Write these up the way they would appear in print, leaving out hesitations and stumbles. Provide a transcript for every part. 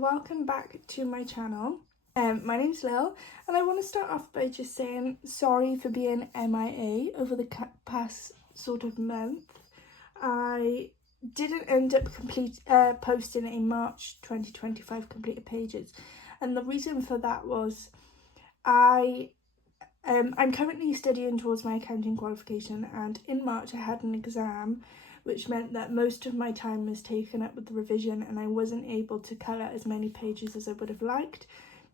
welcome back to my channel. My name's Lil, and I want to start off by just saying sorry for being MIA over the past sort of month. I didn't end up posting a March 2025 completed pages, and the reason for that was I'm currently studying towards my accounting qualification, and in March I had an exam which meant that most of my time was taken up with the revision, and I wasn't able to colour as many pages as I would have liked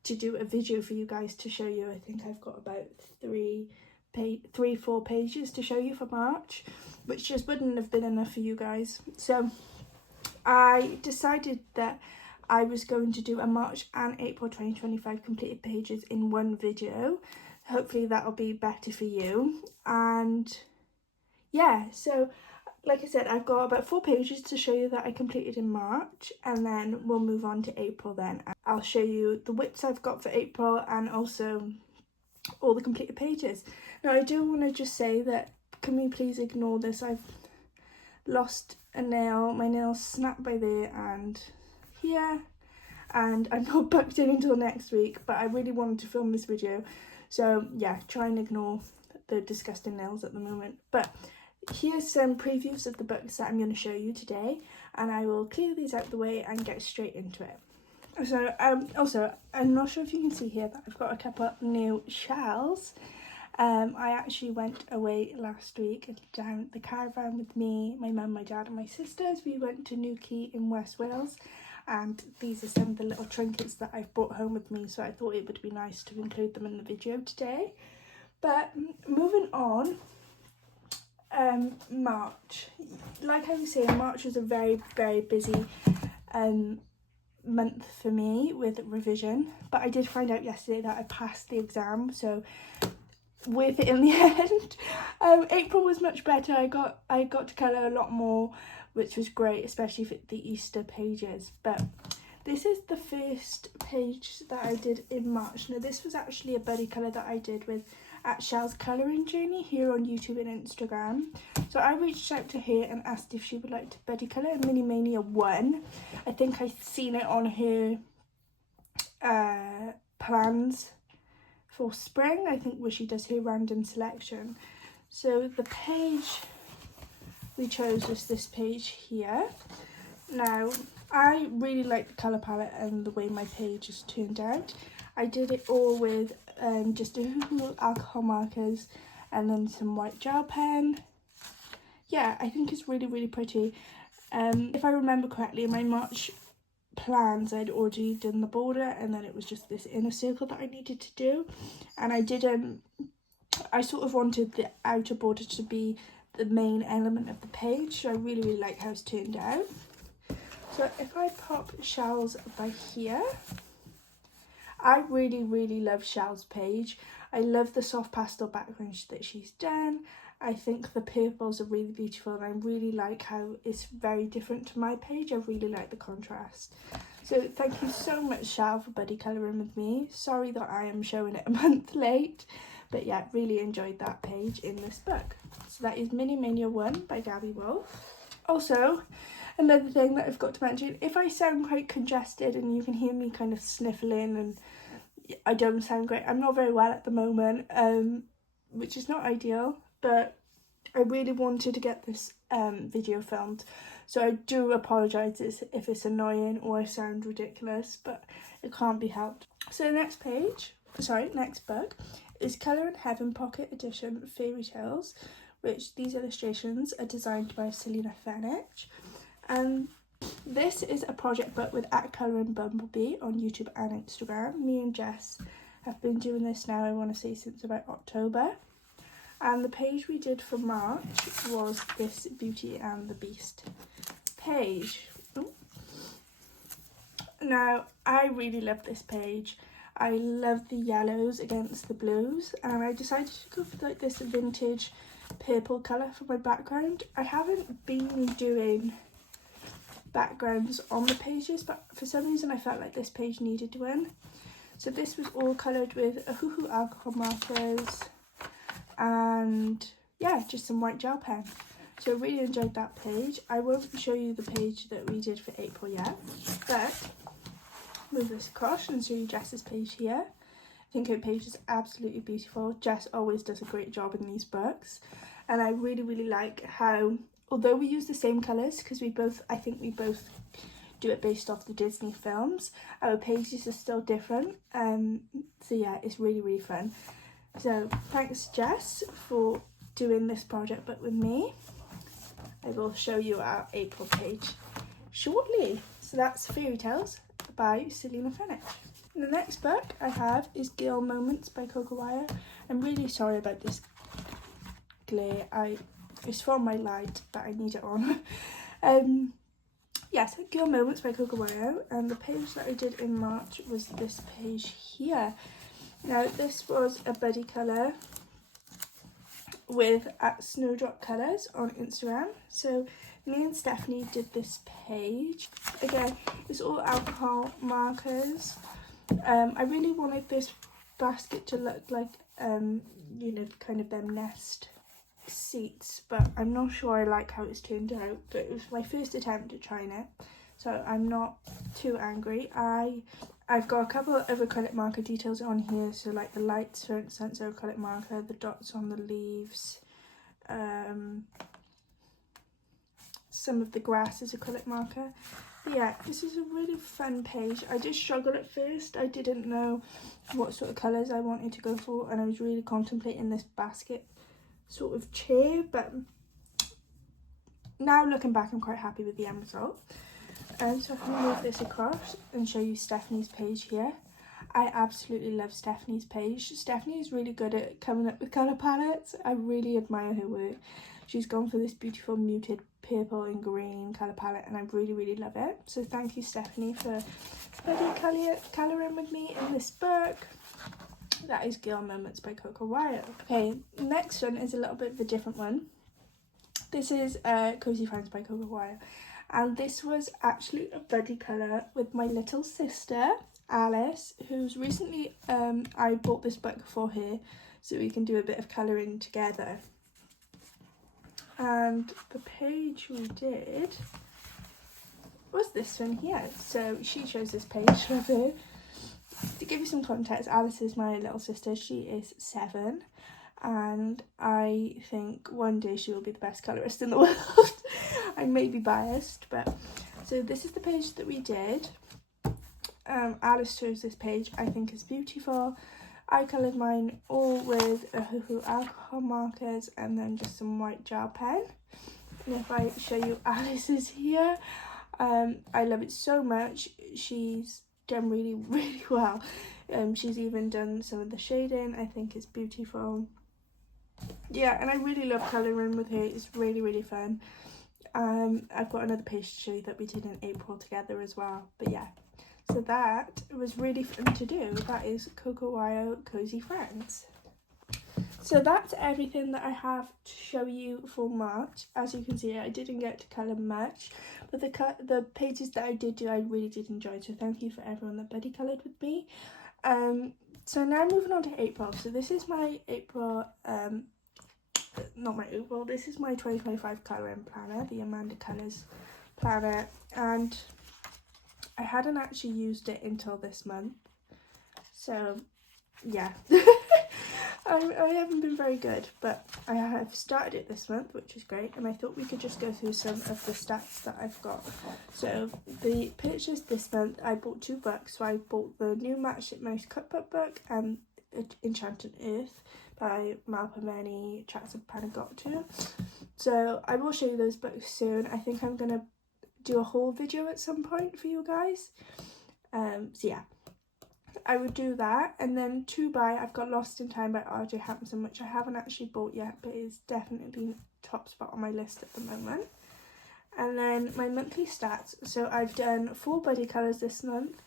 to do a video for you guys to show you. I think I've got about four pages to show you for March, which just wouldn't have been enough for you guys. So I decided that I was going to do a March and April 2025 completed pages in one video. Hopefully that'll be better for you. And yeah, so like I said, I've got about 4 pages to show you that I completed in March, and then we'll move on to April then. I'll show you the widths I've got for April and also all the completed pages. Now I do want to just say that, can we please ignore this? I've lost a nail. My nail's snapped by there and here, and I'm not booked in until next week, but I really wanted to film this video. So yeah, try and ignore the disgusting nails at the moment. But here's some previews of the books that I'm going to show you today, and I will clear these out the way and get straight into it. So also, I'm not sure if you can see here that I've got a couple of new shells. I actually went away last week down the caravan with me, my mum, my dad and my sisters. We went to Newquay in West Wales, and these are some of the little trinkets that I've brought home with me, so I thought it would be nice to include them in the video today. But moving on, March. Like I was saying, March was a very, very busy month for me with revision, but I did find out yesterday that I passed the exam, so worth it in the end. April was much better. I got to colour a lot more, which was great, especially for the Easter pages. But this is the first page that I did in March. Now this was actually a buddy colour that I did with at Shell's Colouring Journey here on YouTube and Instagram. So I reached out to her and asked if she would like to buddy colour in Mini Mania 1. I think I've seen it on her plans for spring, I think, where she does her random selection. So the page we chose was this page here. Now I really like the colour palette and the way my page has turned out. I did it all with just a Hoohoo alcohol markers and then some white gel pen. Yeah, I think it's really, really pretty. If I remember correctly, in my March plans I'd already done the border, and then it was just this inner circle that I needed to do. And I did I sort of wanted the outer border to be the main element of the page, so I really, really like how it's turned out. So if I pop Shells by here, I really, really love Shell's page. I love the soft pastel background that she's done. I think the purples are really beautiful, and I really like how it's very different to my page. I really like the contrast. So thank you so much, Shell, for buddy colouring with me. Sorry that I am showing it a month late, but yeah, really enjoyed that page in this book. So that is Mini Mania 1 by Gabby Wolf. Also, another thing that I've got to mention, if I sound quite congested and you can hear me kind of sniffling and I don't sound great, I'm not very well at the moment, which is not ideal, but I really wanted to get this video filmed, so I do apologise if it's annoying or I sound ridiculous, but it can't be helped. So the next book is Colour in Heaven Pocket Edition Fairy Tales, which these illustrations are designed by Selena Fenich. And this is a project book with @ColouringBumblebee on YouTube and Instagram. Me and Jess have been doing this now, I want to say, since about October. And the page we did for March was this Beauty and the Beast page. Ooh. Now, I really love this page. I love the yellows against the blues, and I decided to go for like this vintage purple colour for my background. I haven't been doing backgrounds on the pages, but for some reason I felt like this page needed one. So this was all coloured with a Hoohoo alcohol markers and yeah, just some white gel pen. So I really enjoyed that page. I won't show you the page that we did for April yet, but move this across and show you Jess's page here. I think her page is absolutely beautiful. Jess always does a great job in these books, and I really like how, although we use the same colours, because I think we both do it based off the Disney films, our pages are still different. So yeah, it's really fun. So thanks Jess for doing this project book with me. I will show you our April page shortly. So that's Fairy Tales by Selena Fenech. The next book I have is Girl Moments by Coco Wire. I'm really sorry about this glare. It's from my light, but I need it on. Yes, Girl Moments by Coco Wire, and the page that I did in March was this page here. Now this was a buddy colour with at Snowdrop Colours on Instagram. So me and Stephanie did this page. Again, it's all alcohol markers. I really wanted this basket to look like, you know, kind of them nest seats, but I'm not sure I like how it's turned out. But it was my first attempt at trying it, so I'm not too angry. I've got a couple of acrylic marker details on here, so like the lights, for instance, are acrylic marker, the dots on the leaves, some of the grass is acrylic marker. But yeah, this is a really fun page. I did struggle at first. I didn't know what sort of colours I wanted to go for, and I was really contemplating this basket sort of chair, but now looking back I'm quite happy with the end result. So if I move this across and show you Stephanie's page here. I absolutely love Stephanie's page. Stephanie is really good at coming up with colour palettes. I really admire her work. She's gone for this beautiful muted purple and green colour palette, and I really love it. So thank you Stephanie for colouring with me in this book. That is Girl Moments by Coco Wire. Okay, next one is a little bit of a different one. This is Cozy Friends by Coco Wire, and this was actually a buddy colour with my little sister Alice, who's recently I bought this book for her so we can do a bit of colouring together. And the page we did was this one here. So she chose this page for her. To give you some context, Alice is my little sister. She is 7, and I think one day she will be the best colourist in the world. I may be biased, but so this is the page that we did. Alice chose this page. I think it's beautiful. I coloured mine all with Ohuhu alcohol markers and then just some white gel pen. And if I show you Alice's here, I love it so much. She's done really well. She's even done some of the shading. I think it's beautiful. Yeah, and I really love colouring with her. It's really fun. I've got another page to show you that we did in April together as well. But yeah, so that was really fun to do. That is Coco Wire Cozy Friends. So that's everything that I have to show you for March. As you can see, I didn't get to colour much, but the pages that I did do, I really did enjoy. So thank you for everyone that buddy coloured with me. So now moving on to April. So this is my April, this is my 2025 colouring planner, the Amanda Colours planner, and I hadn't actually used it until this month. So yeah. I haven't been very good, but I have started it this month, which is great, and I thought we could just go through some of the stats that I've got. So the purchase this month, I bought 2 books. So I bought the new Matchstick Mouse Cookbook book and Enchanted Earth by Malpameni Chattopadhyay. So I will show you those books soon. I think I'm going to do a haul video at some point for you guys. So yeah, I would do that. And then to buy, I've got Lost in Time by R.J. Hampson, which I haven't actually bought yet, but it's definitely top spot on my list at the moment. And then my monthly stats. So I've done 4 buddy colours this month.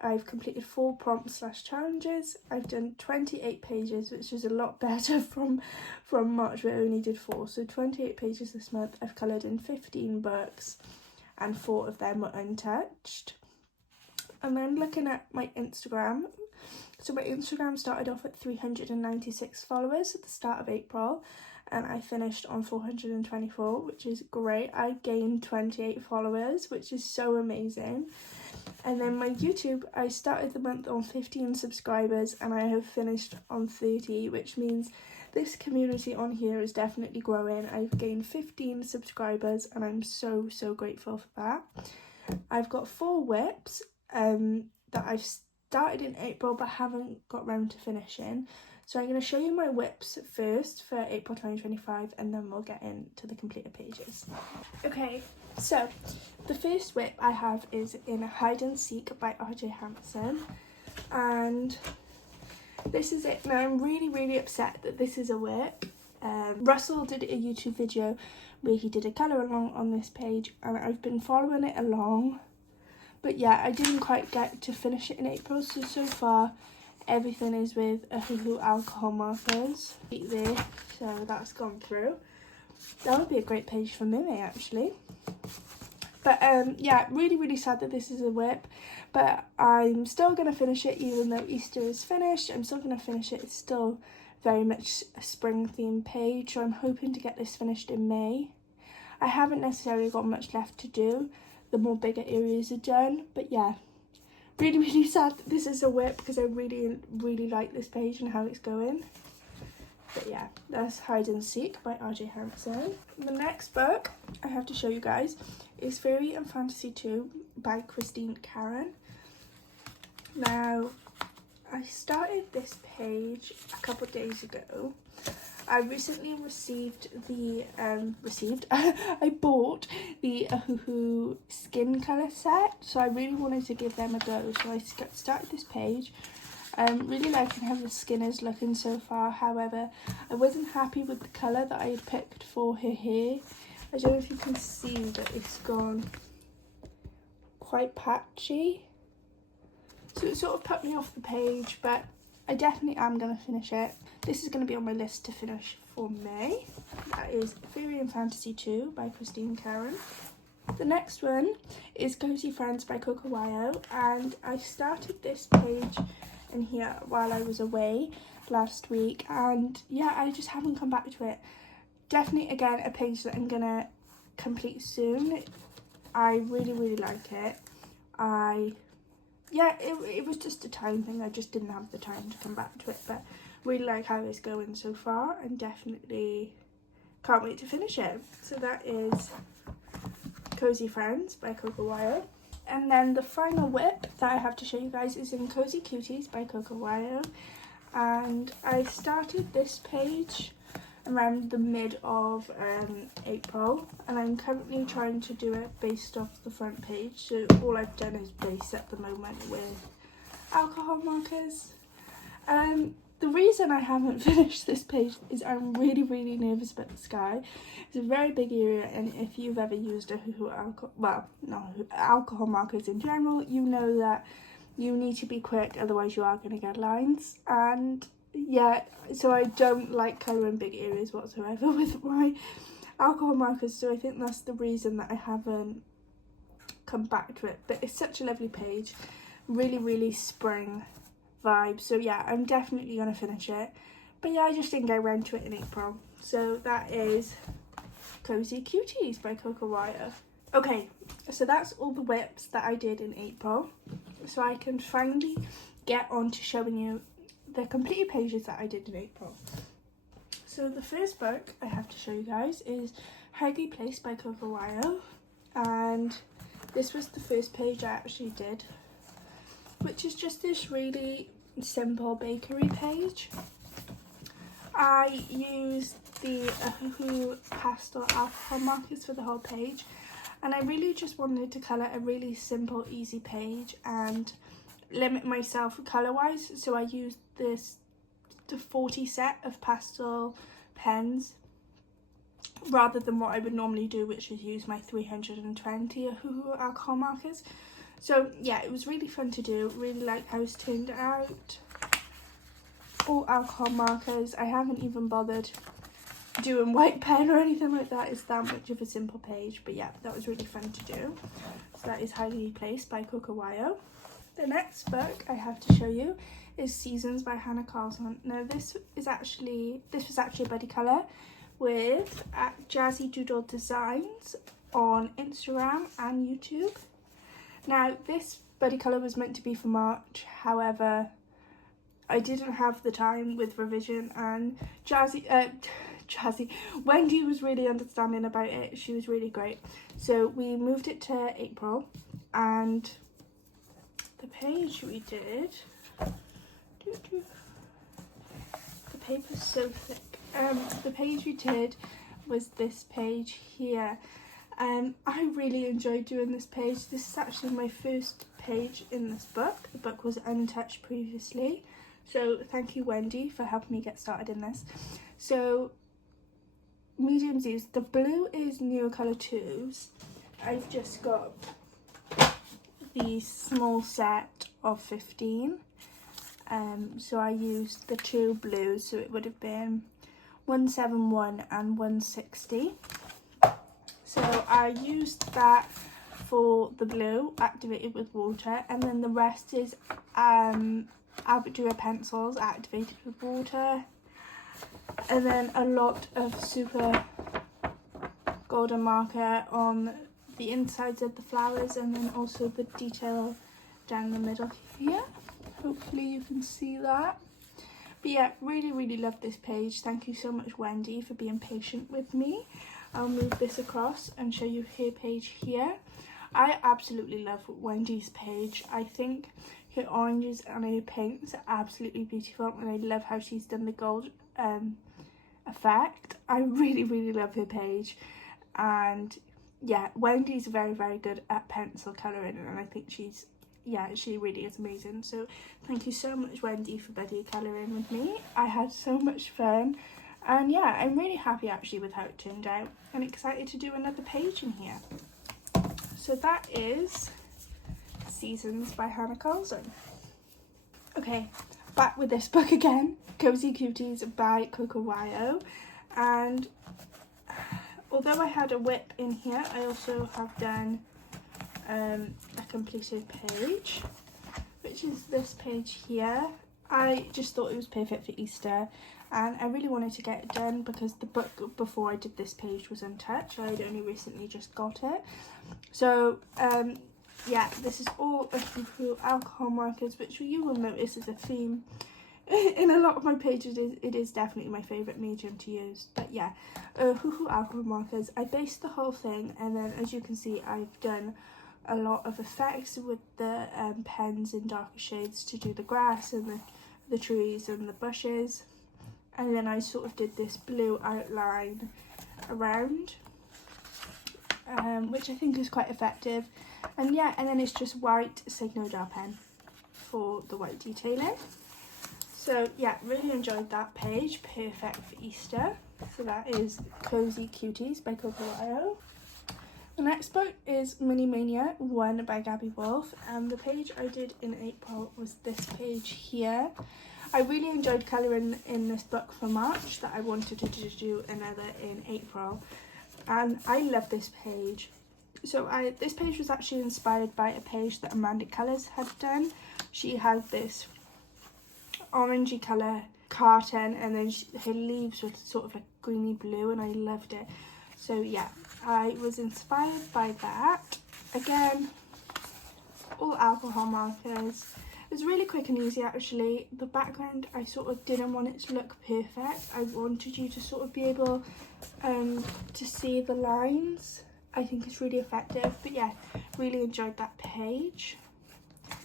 I've completed 4 prompts / challenges. I've done 28 pages, which is a lot better from March, where I only did 4. So 28 pages this month. I've coloured in 15 books, and 4 of them were untouched. And then looking at my Instagram, So my Instagram started off at 396 followers at the start of April, and I finished on 424, which is great. I gained 28 followers, which is so amazing. And then my YouTube, I started the month on 15 subscribers and I have finished on 30, which means this community on here is definitely growing. I've gained 15 subscribers and I'm so grateful for that. I've got 4 whips that I've started in April but haven't got round to finishing. So I'm going to show you my whips first for April 2025 and then we'll get into the completed pages. Okay, so the first whip I have is in Hide and Seek by RJ Hampson, and this is it. Now I'm really upset that this is a whip. Russell did a YouTube video where he did a colour along on this page and I've been following it along, but yeah, I didn't quite get to finish it in April, so far everything is with Ohuhu alcohol markers there, so that's gone through. That would be a great page for Mimi actually. But yeah, really sad that this is a whip, but I'm still going to finish it even though Easter is finished. I'm still going to finish it. It's still very much a spring themed page, so I'm hoping to get this finished in May. I haven't necessarily got much left to do. The more bigger areas are done, but yeah, really sad that this is a whip because I really like this page and how it's going. But yeah, that's Hide and Seek by RJ Hampson. The next book I have to show you guys is Fairy and Fantasy 2 by Christine Karen. Now, I started this page a couple of days ago. I recently received the, I bought the Ohuhu skin colour set, so I really wanted to give them a go. So I started this page. Really liking how the skin is looking so far. However, I wasn't happy with the colour that I had picked for her hair. I don't know if you can see that it's gone quite patchy. So it sort of put me off the page, but I definitely am going to finish it. This is going to be on my list to finish for May. That is Fairy and Fantasy 2 by Christine Karen. The next one is Cozy Friends by Coco Wyo, and I started this page in here while I was away last week, and yeah, I just haven't come back to it. Definitely again a page that I'm gonna complete soon. I really like it. It was just a time thing. I just didn't have the time to come back to it, but really like how it's going so far and definitely can't wait to finish it. So that is Cozy Friends by Coco Wyo. And then the final whip that I have to show you guys is in Cozy Cuties by Coco Wyo. And I started this page around the mid of April, and I'm currently trying to do it based off the front page. So all I've done is base at the moment with alcohol markers. The reason I haven't finished this page is I'm really nervous about the sky. It's a very big area, and if you've ever used alcohol markers in general, you know that you need to be quick, otherwise you are going to get lines. And yeah, so I don't like colouring big areas whatsoever with my alcohol markers, so I think that's the reason that I haven't come back to it. But it's such a lovely page, really spring vibe, so yeah, I'm definitely gonna finish it. But yeah, I just didn't get around to it in April. So that is Cozy Cuties by Coco Wyo. Okay, so that's all the whips that I did in April, so I can finally get on to showing you the completed pages that I did in April. So the first book I have to show you guys is Hargey Place by Coco Wyo, and this was the first page I actually did, which is just this really simple bakery page. I used the Ohuhu pastel alcohol markers for the whole page, and I really just wanted to colour a really simple, easy page and limit myself colour wise, so I used the 40 set of pastel pens rather than what I would normally do, which is use my 320 Ohuhu alcohol markers. So yeah, it was really fun to do. Really like how it's turned out. All alcohol markers. I haven't even bothered doing white pen or anything like that. It's that much of a simple page, but yeah, that was really fun to do. So that is Hargey Place by Coco Wyo. The next book I have to show you is Seasons by Hannah Carlson. Now this was actually a buddy colour with Jazzy Doodle Designs on Instagram and YouTube. Now this buddy colour was meant to be for March, however I didn't have the time with revision, and Wendy was really understanding about it. She was really great. So we moved it to April, and the page we did, the paper's so thick. The page we did was this page here. I really enjoyed doing this page. This is actually my first page in this book. The book was untouched previously. So thank you, Wendy, for helping me get started in this. So mediums used. The blue is Neocolor 2s. I've just got the small set of 15. So I used the 2 blues, so it would have been 171 and 160. So I used that for the blue, activated with water, and then the rest is Albert Dürer pencils, activated with water, and then a lot of super golden marker on the insides of the flowers, and then also the detail down the middle here. Hopefully you can see that. But yeah, really love this page. Thank you so much, Wendy, for being patient with me. I'll move this across and show you her page here. I absolutely love Wendy's page. I think her oranges and her pinks are absolutely beautiful, and I love how she's done the gold effect. I really love her page, and yeah, Wendy's very good at pencil colouring, and I think she really is amazing. So thank you so much, Wendy, for buddy colouring with me. I had so much fun, and yeah, I'm really happy actually with how it turned out, and excited to do another page in here. So that is Seasons by Hannah Carlson. Okay, back with this book again, Cozy Cuties by Coco Wyo, and although I had a whip in here, I also have done a completed page, which is this page here. I just thought it was perfect for Easter, and I really wanted to get it done because the book before I did this page was untouched. I had only recently just got it. So yeah, this is all alcohol markers, which you will notice is a theme in a lot of my pages. It is definitely my favourite medium to use. But yeah, alcohol markers. I based the whole thing, and then as you can see, I've done a lot of effects with the pens in darker shades to do the grass and the trees and the bushes, and then I sort of did this blue outline around, which I think is quite effective. And yeah, and then it's just white Signo gel pen for the white detailing. So yeah, really enjoyed that page, perfect for Easter. So that is Cozy Cuties by Coco Wyo. The next book is Mini Mania 1 by Gabby Wolf, and the page I did in April was this page here. I really enjoyed colouring in this book for March, that I wanted to do another in April, and I love this page. So this page was actually inspired by a page that Amanda Colours had done. She had this orangey colour carton, and then her leaves were sort of like greeny blue, and I loved it. So yeah, I was inspired by that. Again, all alcohol markers. It was really quick and easy actually. The background, I sort of didn't want it to look perfect. I wanted you to sort of be able to see the lines. I think it's really effective. But yeah, really enjoyed that page.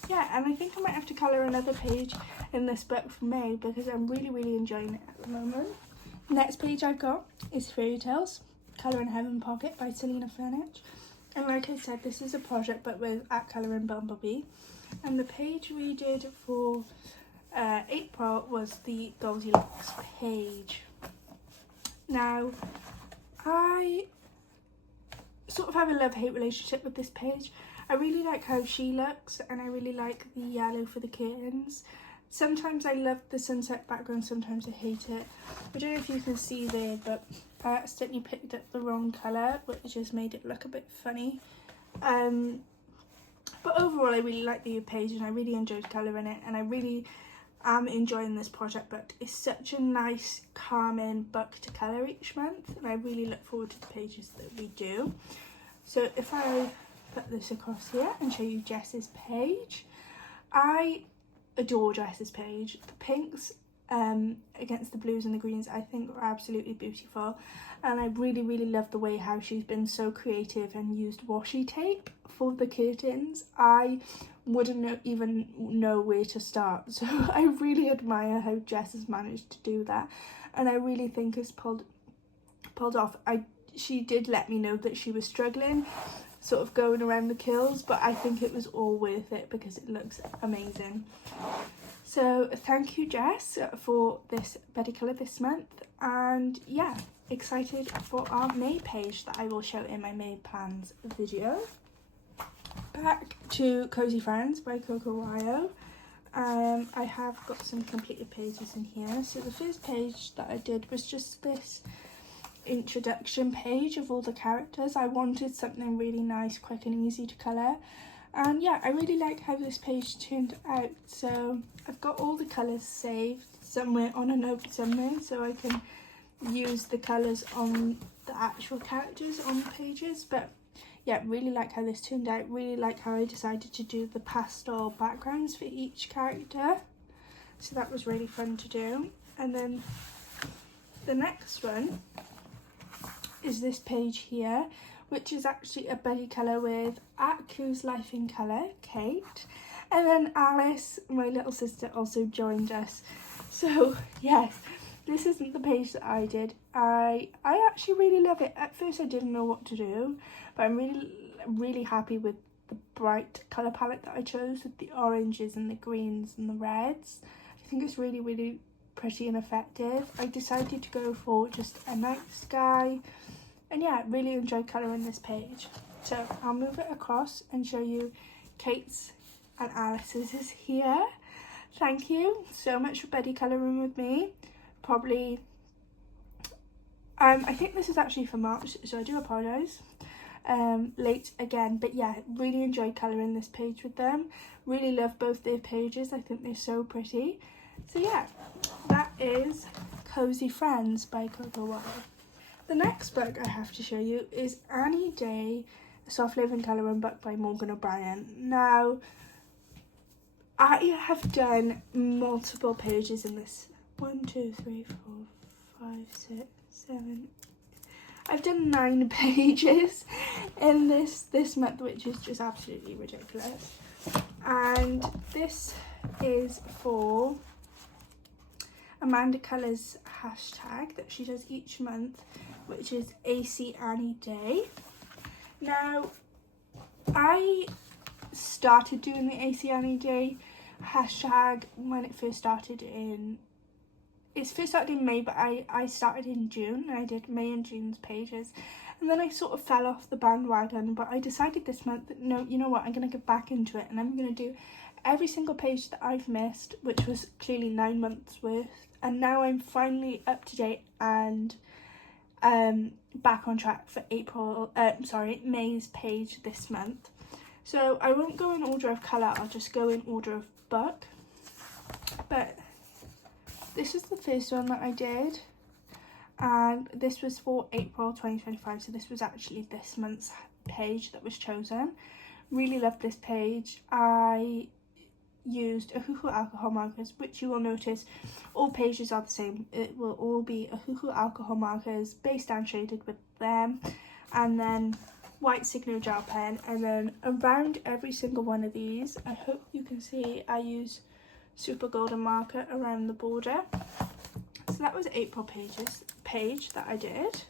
Yeah, and I think I might have to colour another page in this book for May, because I'm really enjoying it at the moment. Next page I've got is Fairy Tales, Colour in Heaven Pocket by Selena Furnish. And like I said, this is a project but with at Colouring Bumblebee. And the page we did for April was the Goldilocks page. Now, I sort of have a love-hate relationship with this page. I really like how she looks, and I really like the yellow for the curtains. Sometimes I love the sunset background, sometimes I hate it. I don't know if you can see there, but I accidentally picked up the wrong colour, which just made it look a bit funny. But overall I really like the page and I really enjoyed colouring it, and I really am enjoying this project book. It's such a nice calming book to colour each month, and I really look forward to the pages that we do. So if I put this across here and show you Jess's page, I adore Jess's page. The pinks against the blues and the greens I think are absolutely beautiful, and I really love the way how she's been so creative and used washi tape for the curtains. I wouldn't even know where to start, so I really admire how Jess has managed to do that, and I really think it's pulled off. She did let me know that she was struggling sort of going around the kills, but I think it was all worth it because it looks amazing. So thank you, Jess, for this Betty Colour this month, and yeah, excited for our May page that I will show in my May plans video. Back to Cozy Friends by Coco Wyo. I have got some completed pages in here. So the first page that I did was just this introduction page of all the characters. I wanted something really nice, quick and easy to colour, and yeah, I really like how this page turned out. So I've got all the colours saved somewhere on a note somewhere, so I can use the colours on the actual characters on the pages. But yeah, really like how this turned out, really like how I decided to do the pastel backgrounds for each character, so that was really fun to do. And then the next one is this page here, which is actually a Betty Colour with Aku's Life in Colour, Kate, and then Alice, my little sister, also joined us. So yes, this isn't the page that I did. I actually really love it. At first I didn't know what to do, but I'm really happy with the bright colour palette that I chose, with the oranges and the greens and the reds. I think it's really pretty and effective. I decided to go for just a night sky, and yeah, really enjoyed colouring this page. So I'll move it across and show you Kate's and Alice's is here. Thank you so much for Betty colouring with me. Probably, I think this is actually for March, so I do apologise. Late again, but yeah, really enjoyed colouring this page with them. Really love both their pages. I think they're so pretty. So yeah, that is Cozy Friends by Coco Wyo. The next book I have to show you is Annie Day, a soft living colouring book by Morgan O'Brien. Now, I have done multiple pages in this. 1, 2, 3, 4, 5, 6, 7. I've done 9 pages in this month, which is just absolutely ridiculous. And this is for Amanda Colours hashtag that she does each month, which is AC Annie Day. Now, I started doing the AC Annie Day hashtag when it first started in May, but I started in June, and I did May and June's pages, and then I sort of fell off the bandwagon. But I decided this month that no, you know what, I'm going to get back into it, and I'm going to do every single page that I've missed, which was clearly 9 months worth, and now I'm finally up to date and back on track for May's page this month. So I won't go in order of colour, I'll just go in order of book. But this is the first one that I did, and this was for April 2025, so this was actually this month's page that was chosen. Really loved this page. I used Ohuhu alcohol markers, which you will notice all pages are the same. It will all be Ohuhu alcohol markers, base down shaded with them, and then white Signo gel pen, and then around every single one of these, I hope you can see, I use super golden marker around the border. So that was April page that I did.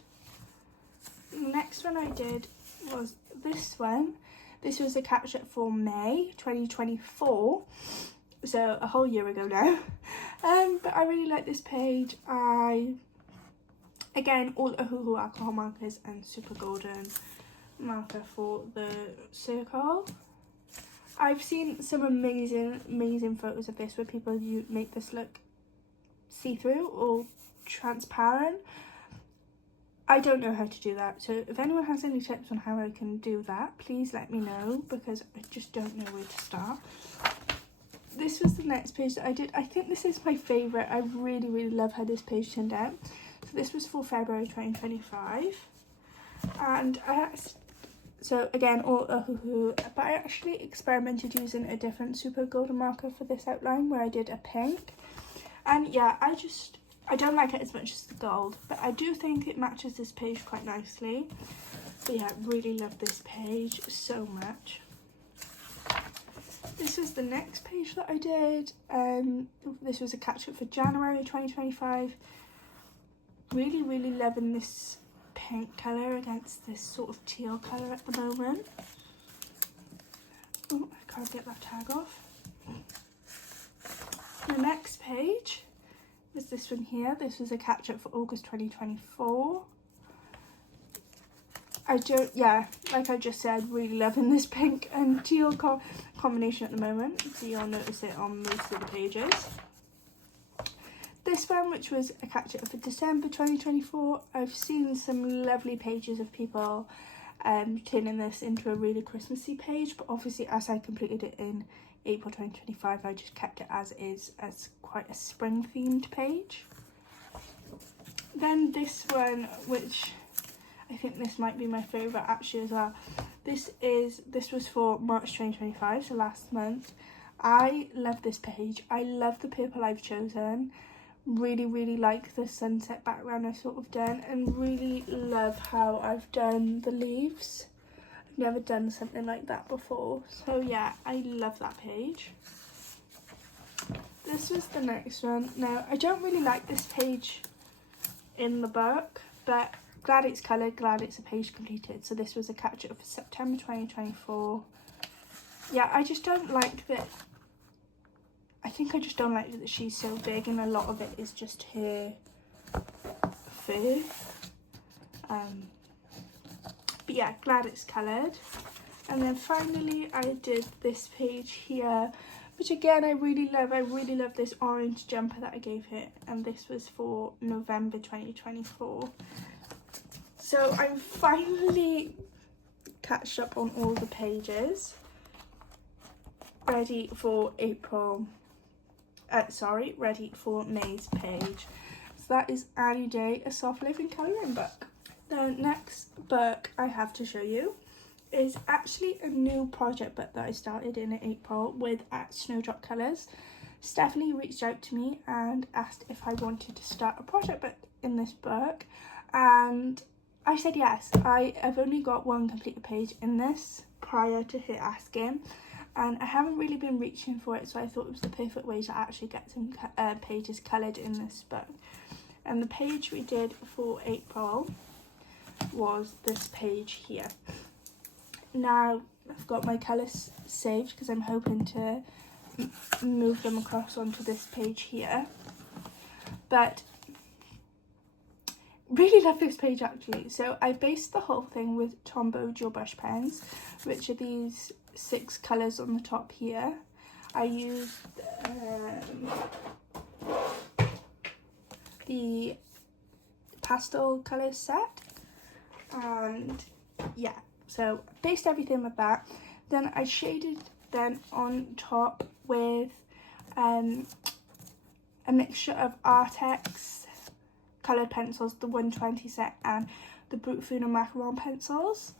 The next one I did was this one. This was a catch up for May 2024, so a whole year ago now. But I really like this page. Again, all Ohuhu alcohol markers and super golden marker for the circle. I've seen some amazing photos of this where people make this look see-through or transparent. I don't know how to do that, so if anyone has any tips on how I can do that, please let me know, because I just don't know where to start. This was the next page that I did. I think this is my favourite. I really, really love how this page turned out. So this was for February 2025. And so again, but I actually experimented using a different Super Golden marker for this outline, where I did a pink. And yeah, I don't like it as much as the gold, but I do think it matches this page quite nicely. But yeah, I really love this page so much. This was the next page that I did. This was a catch-up for January 2025. Really, really loving this pink colour against this sort of teal colour at the moment. Oh, I can't get that tag off. The next page was this one here. This was a catch-up for August 2024. Like I just said, really loving this pink and teal combination at the moment. So you'll notice it on most of the pages. This one, which was a catch-up for December 2024, I've seen some lovely pages of people turning this into a really Christmassy page, but obviously as I completed it in April 2025, I just kept it as is, as quite a spring themed page. Then this one, which I think this might be my favourite actually as well. This was for March 2025, so last month. I love this page. I love the purple I've chosen. Really, really like the sunset background I've sort of done, and really love how I've done the leaves. I've never done something like that before. So yeah, I love that page. This was the next one. Now, I don't really like this page in the book, but glad it's coloured, glad it's a page completed. So this was a catch-up for September 2024. Yeah, I just don't like that. I think I just don't like that she's so big, and a lot of it is just her fur. But yeah, glad it's coloured. And then finally I did this page here, which again I really love. I really love this orange jumper that I gave her, and this was for November 2024. So I'm finally catched up on all the pages, ready for ready for May's page. So that is Annie Day, A Soft Living colouring book. The next book I have to show you is actually a new project book that I started in April with Snowdrop Colours. Stephanie reached out to me and asked if I wanted to start a project book in this book, and I said yes. I have only got one completed page in this prior to her asking, and I haven't really been reaching for it, so I thought it was the perfect way to actually get some pages coloured in this book. And the page we did for April was this page here. Now I've got my colours saved because I'm hoping to move them across onto this page here, but really love this page actually. So I based the whole thing with Tombow Dual Brush pens, which are these 6 colours on the top here. I used the pastel colours set, and yeah, so based everything with that. Then I shaded then on top with a mixture of Artex coloured pencils, the 120 set, and the Brut Funa Macaron pencils.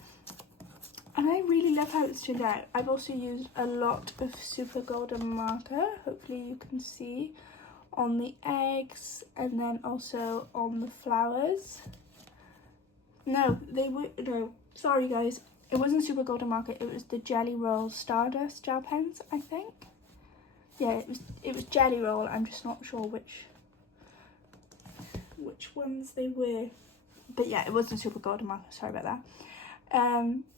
And I really love how it's turned out. I've also used a lot of Super Golden marker, hopefully you can see, on the eggs and then also on the flowers. No, sorry guys, it wasn't Super Golden marker, it was the Jelly Roll Stardust gel pens, I think. Yeah, it was Jelly Roll, I'm just not sure which ones they were. But yeah, it wasn't Super Golden marker, sorry about that.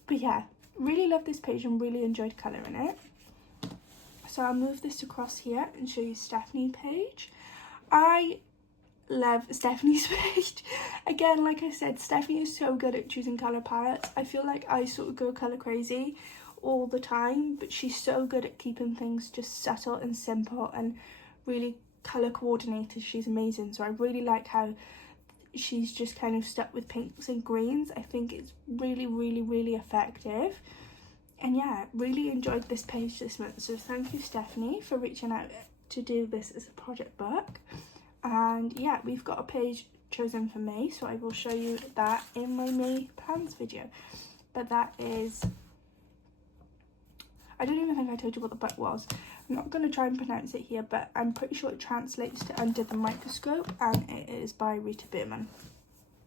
But yeah, really love this page and really enjoyed colouring it. So I'll move this across here and show you Stephanie's page. I love Stephanie's page. Again, like I said, Stephanie is so good at choosing colour palettes. I feel like I sort of go colour crazy all the time, but she's so good at keeping things just subtle and simple and really colour coordinated. She's amazing. So I really like how she's just kind of stuck with pinks and greens. I think it's really, really, really effective. And yeah, really enjoyed this page this month. So thank you, Stephanie, for reaching out to do this as a project book. And yeah, we've got a page chosen for May, so I will show you that in my May plans video. But that is, I don't even think I told you what the book was. I'm not going to try and pronounce it here, but I'm pretty sure it translates to Under the Microscope, and it is by Rita Berman.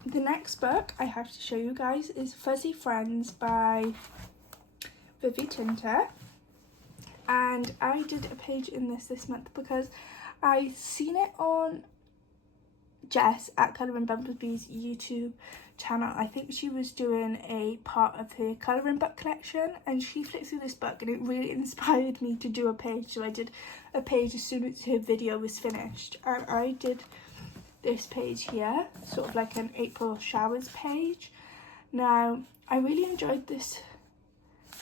The next book I have to show you guys is Fuzzy Friends by Vivi Tinta. And I did a page in this month because I seen it on Jess at Colouring Bumblebee's YouTube channel. I think she was doing a part of her colouring book collection, and she flicked through this book and it really inspired me to do a page. So I did a page as soon as her video was finished, and I did this page here, sort of like an April showers page. Now, I really enjoyed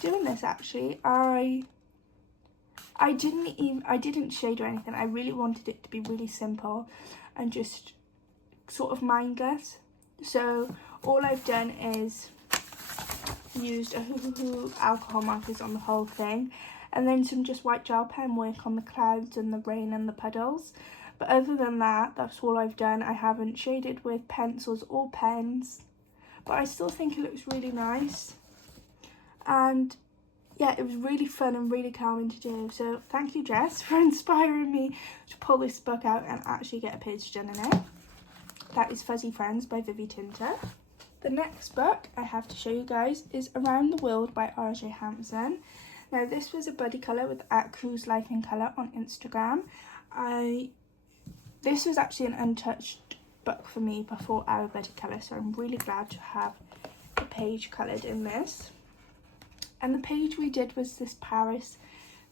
doing this actually. I didn't shade or anything. I really wanted it to be really simple and just sort of mindless. So all I've done is used a Hoo alcohol markers on the whole thing, and then some just white gel pen work on the clouds and the rain and the puddles. But other than that, that's all I've done. I haven't shaded with pencils or pens, but I still think it looks really nice. And yeah, it was really fun and really calming to do. So thank you, Jess, for inspiring me to pull this book out and actually get a page done in it. That is Fuzzy Friends by Vivi Tinta. The next book I have to show you guys is Around the World by RJ Hampson. Now, this was a buddy colour with @CruiseLifeInColour on Instagram. This was actually an untouched book for me before our buddy colour, so I'm really glad to have the page coloured in this. And the page we did was this Paris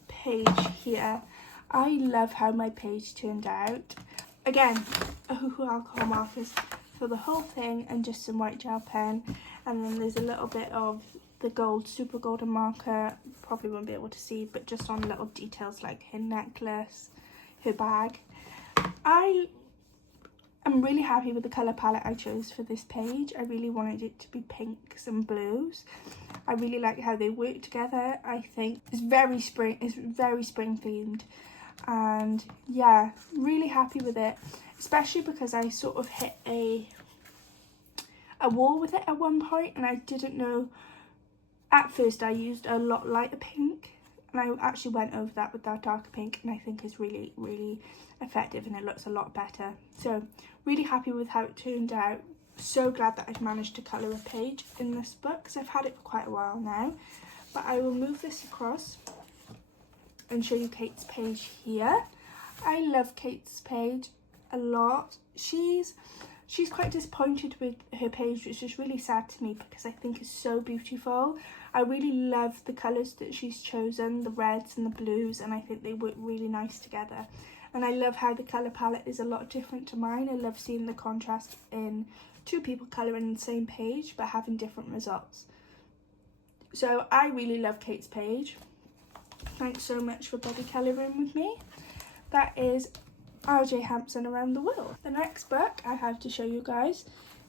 page here. I love how my page turned out. Again, a Hoo alcohol markers for the whole thing and just some white gel pen. And then there's a little bit of the super golden marker. Probably won't be able to see, but just on little details like her necklace, her bag. I'm really happy with the colour palette I chose for this page. I really wanted it to be pinks and blues. I really like how they work together. I think it's very spring themed, and yeah, really happy with it, especially because I sort of hit a wall with it at one point, and I didn't know. At first I used a lot lighter pink, and I actually went over that with that darker pink, and I think it's really, really effective, and it looks a lot better. So really happy with how it turned out. So glad that I've managed to colour a page in this book, because I've had it for quite a while now. But I will move this across and show you Kate's page here. I love Kate's page a lot. She's quite disappointed with her page, which is really sad to me because I think it's so beautiful. I really love the colours that she's chosen, the reds and the blues, and I think they work really nice together. And I love how the colour palette is a lot different to mine. I love seeing the contrast in two people colouring the same page but having different results. So I really love Kate's page. Thanks so much for buddy colouring with me. That is RJ Hampson Around the World. The next book I have to show you guys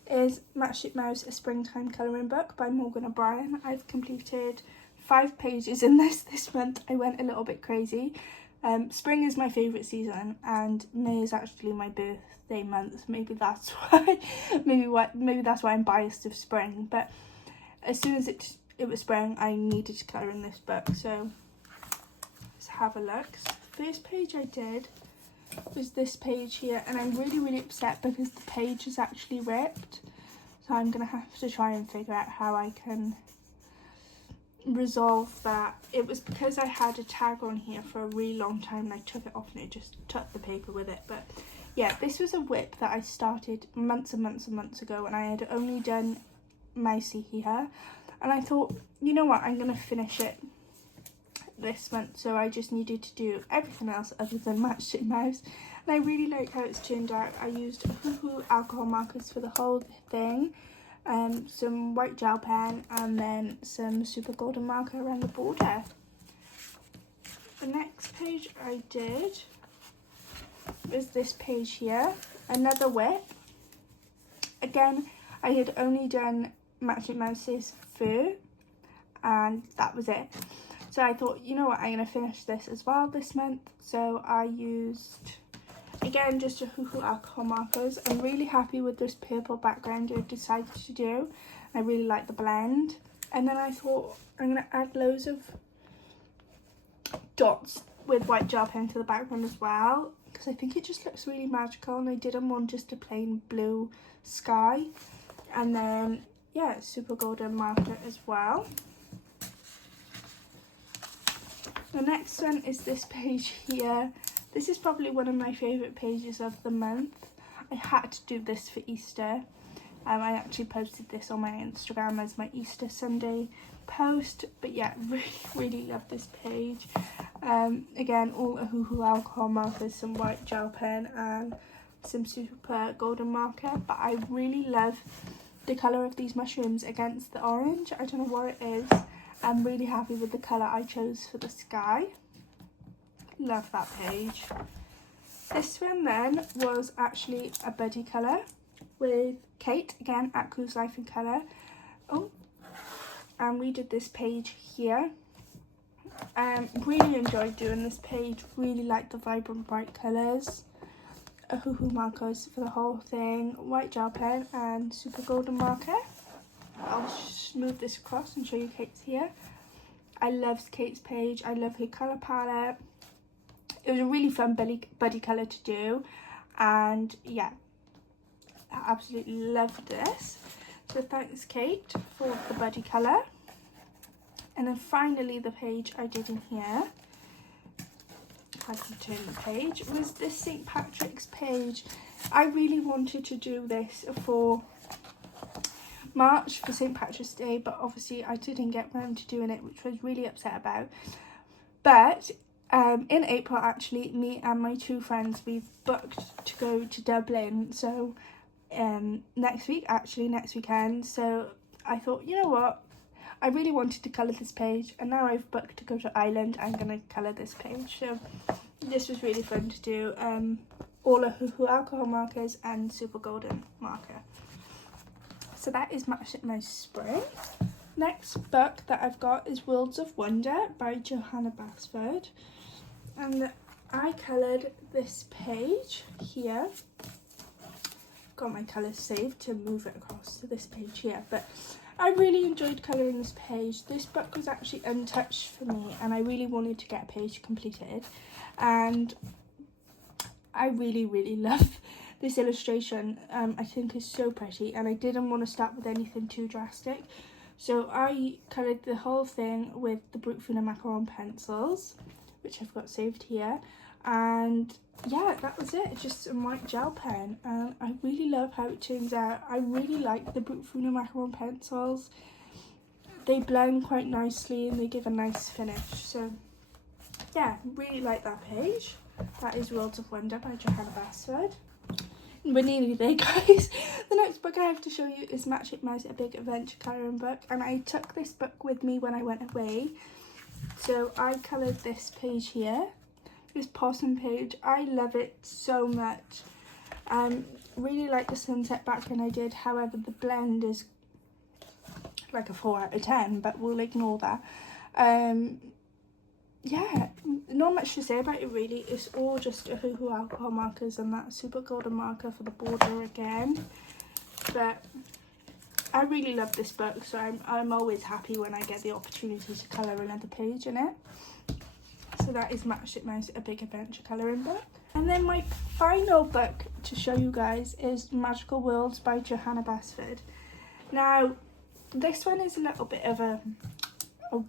is Matchstick Mouse, a Springtime Colouring Book by Morgan O'Brien. I've completed 5 pages in this month. I went a little bit crazy. Spring is my favourite season, and May is actually my birthday month. Maybe that's why. Maybe that's why I'm biased to spring. But as soon as it was spring, I needed to colour in this book. So let's have a look. The first page I did was this page here, and I'm really, really upset because the page is actually ripped. So I'm gonna have to try and figure out how I can resolve that. It was because I had a tag on here for a really long time, and I took it off and it just took the paper with it. But yeah, this was a whip that I started months and months and months ago, and I had only done Mousy here, and I thought, you know what, I'm gonna finish it this month, so I just needed to do everything else other than Matchstick Mouse, and I really like how it's turned out. I used Hoo alcohol markers for the whole thing, some white gel pen, and then some super golden marker around the border. The next page I did was this page here, another whip. Again, I had only done Magic Mouse's fur and that was it. So I thought, you know what, I'm going to finish this as well this month. So I used, again, just a Hoo Hoo alcohol markers. I'm really happy with this purple background I decided to do. I really like the blend. And then I thought I'm going to add loads of dots with white gel pen to the background as well, because I think it just looks really magical, and I didn't want just a plain blue sky. And then, yeah, super golden marker as well. The next one is this page here. This is probably one of my favourite pages of the month. I had to do this for Easter. I actually posted this on my Instagram as my Easter Sunday post. But yeah, really love this page. Again, all a Hoo Hoo alcohol markers, some white gel pen and some super golden marker. But I really love the colour of these mushrooms against the orange. I don't know what it is. I'm really happy with the colour I chose for the sky. Love that page. This one then was actually a buddy colour with Kate, again at Cruise Life in Colour. Oh, and we did this page here. Really enjoyed doing this page, really liked the vibrant bright colours. A Hoo Hoo markers for the whole thing, white gel pen and super golden marker. I'll move this across and show you Kate's here. I love Kate's page. I love her colour palette. It was a really fun buddy colour to do. And yeah, I absolutely loved this. So thanks Kate for the buddy colour. And then finally the page I did in here, if I can turn the page, was this St. Patrick's page. I really wanted to do this for March for St. Patrick's Day, but obviously I didn't get round to doing it, which I was really upset about. But in April, actually, me and my two friends, we've booked to go to Dublin, so next weekend. So I thought, you know what, I really wanted to colour this page, and now I've booked to go to Ireland, I'm going to colour this page. So this was really fun to do. All a Hoo Hoo alcohol markers and super golden marker. So that is Magic Mouse Spring. Next book that I've got is Worlds of Wonder by Johanna Basford. And I coloured this page here. Got my colours saved to move it across to this page here. But I really enjoyed colouring this page. This book was actually untouched for me, and I really wanted to get a page completed. And I really love this illustration. I think is so pretty, and I didn't want to start with anything too drastic, so I coloured the whole thing with the Brutfuna Macaron pencils, which I've got saved here. And yeah, that was it, just some white gel pen, and I really love how it turns out. I really like the Brutfuna Macaron pencils. They blend quite nicely and they give a nice finish. So yeah, really like that page. That is Worlds of Wonder by Johanna Basford. We're nearly there, guys. The next book I have to show you is Magic Mouse, a big adventure colouring book, and I took this book with me when I went away. So I coloured this page here, this possum page. I love it so much. Really like the sunset background I did, however the blend is like a 4 out of 10, but we'll ignore that. Yeah, not much to say about it really. It's all just a Hoo Hoo alcohol markers and that super golden marker for the border again. But I really love this book, so I'm always happy when I get the opportunity to colour another page in it. So that is Magic Mouse, a big adventure colouring book. And then my final book to show you guys is Magical Worlds by Johanna Basford. Now, this one is a little bit of a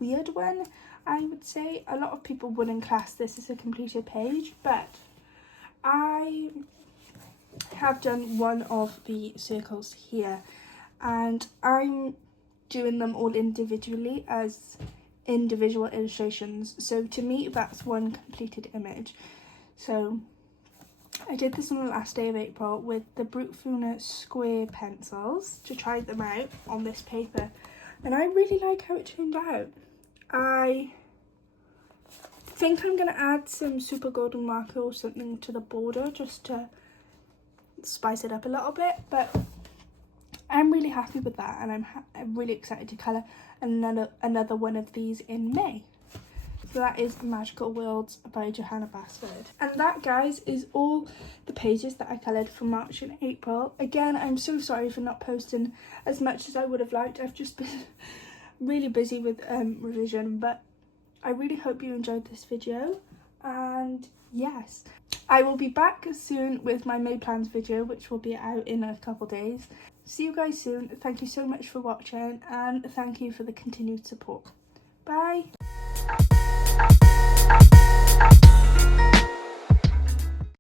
weird one, I would say. A lot of people wouldn't class this as a completed page, but I have done one of the circles here, and I'm doing them all individually as individual illustrations. So to me, that's one completed image. So I did this on the last day of April with the Brutfuna square pencils to try them out on this paper, and I really like how it turned out. I think I'm going to add some super golden marker or something to the border just to spice it up a little bit, but happy with that, and I'm really excited to colour another one of these in May. So that is Magical Worlds by Johanna Basford. And that, guys, is all the pages that I coloured for March and April. Again, I'm so sorry for not posting as much as I would have liked. I've just been really busy with revision, but I really hope you enjoyed this video. And yes, I will be back soon with my May plans video, which will be out in a couple days. See you guys soon. Thank you so much for watching, and thank you for the continued support. Bye.